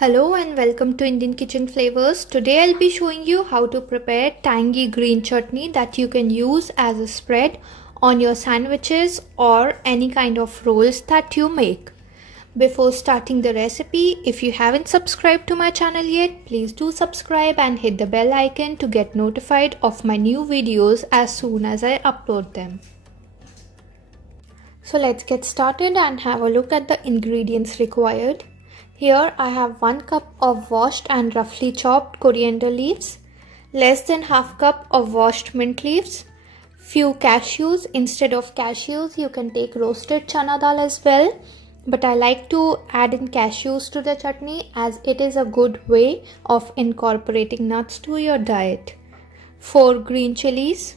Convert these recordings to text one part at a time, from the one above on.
Hello and welcome to Indian Kitchen Flavors. Today I'll be showing you how to prepare tangy green chutney that you can use as a spread on your sandwiches or any kind of rolls that you make. Before starting the recipe, if you haven't subscribed to my channel yet, please do subscribe and hit the bell icon to get notified of my new videos as soon as I upload them. So let's get started and have a look at the ingredients required. Here I have 1 cup of washed and roughly chopped coriander leaves, less than half cup of washed mint leaves, few cashews. Instead of cashews you can take roasted chana dal as well, but I like to add in cashews to the chutney as it is a good way of incorporating nuts to your diet. 4 green chilies,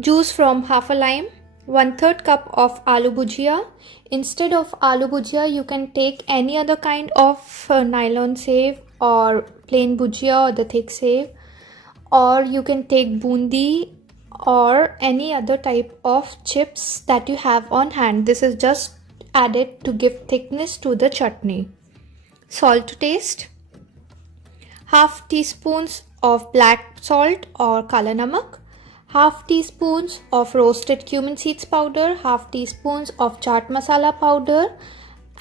juice from half a lime, 1/3 cup of aloo bhujia. Instead of aloo bhujia, you can take any other kind of nylon save or plain bhujia or the thick save, or you can take bundi or any other type of chips that you have on hand. This is just added to give thickness to the chutney. Salt to taste, half teaspoons of black salt or kala namak, half teaspoons of roasted cumin seeds powder, half teaspoons of chaat masala powder,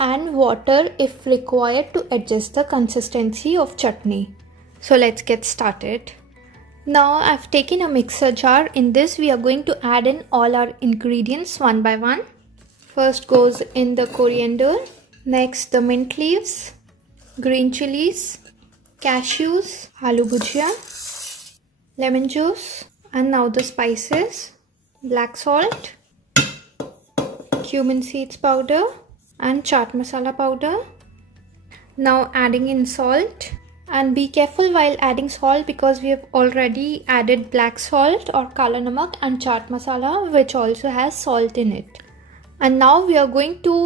and water if required to adjust the consistency of chutney. So let's get started. Now I've taken a mixer jar. In this we are going to add in all our ingredients one by one. First goes in the coriander, next the mint leaves, green chilies, cashews, aloo bhujia, lemon juice, and now the spices: black salt, cumin seeds powder, and chaat masala powder. Now adding in salt, and be careful while adding salt because we have already added black salt or kala namak and chaat masala, which also has salt in it. And now we are going to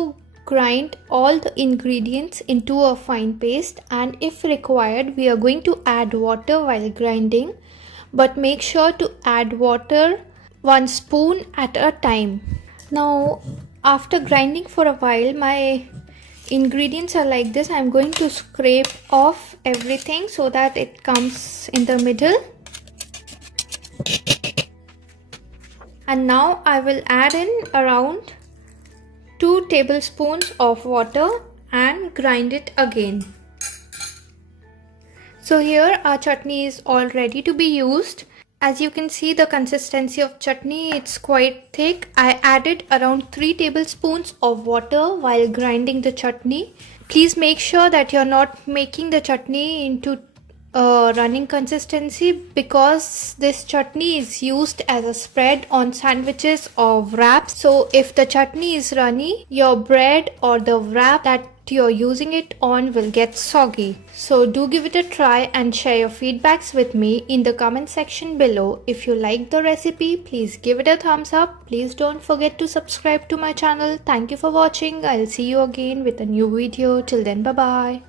grind all the ingredients into a fine paste, and if required we are going to add water while grinding, but make sure to add water 1 spoon at a time. Now after grinding for a while, my ingredients are like this. I'm going to scrape off everything so that it comes in the middle. And now I will add in around 2 tablespoons of water and grind it again. So here our chutney is all ready to be used. As you can see, the consistency of chutney, it's quite thick. I added around 3 tablespoons of water while grinding the chutney. Please make sure that you're not making the chutney into running consistency, because this chutney is used as a spread on sandwiches or wraps. So if the chutney is runny, your bread or the wrap that you're using it on will get soggy. So do give it a try and share your feedbacks with me in the comment section below. If you like the recipe, please give it a thumbs up. Please don't forget to subscribe to my channel. Thank you for watching. I'll see you again with a new video. Till then, bye bye.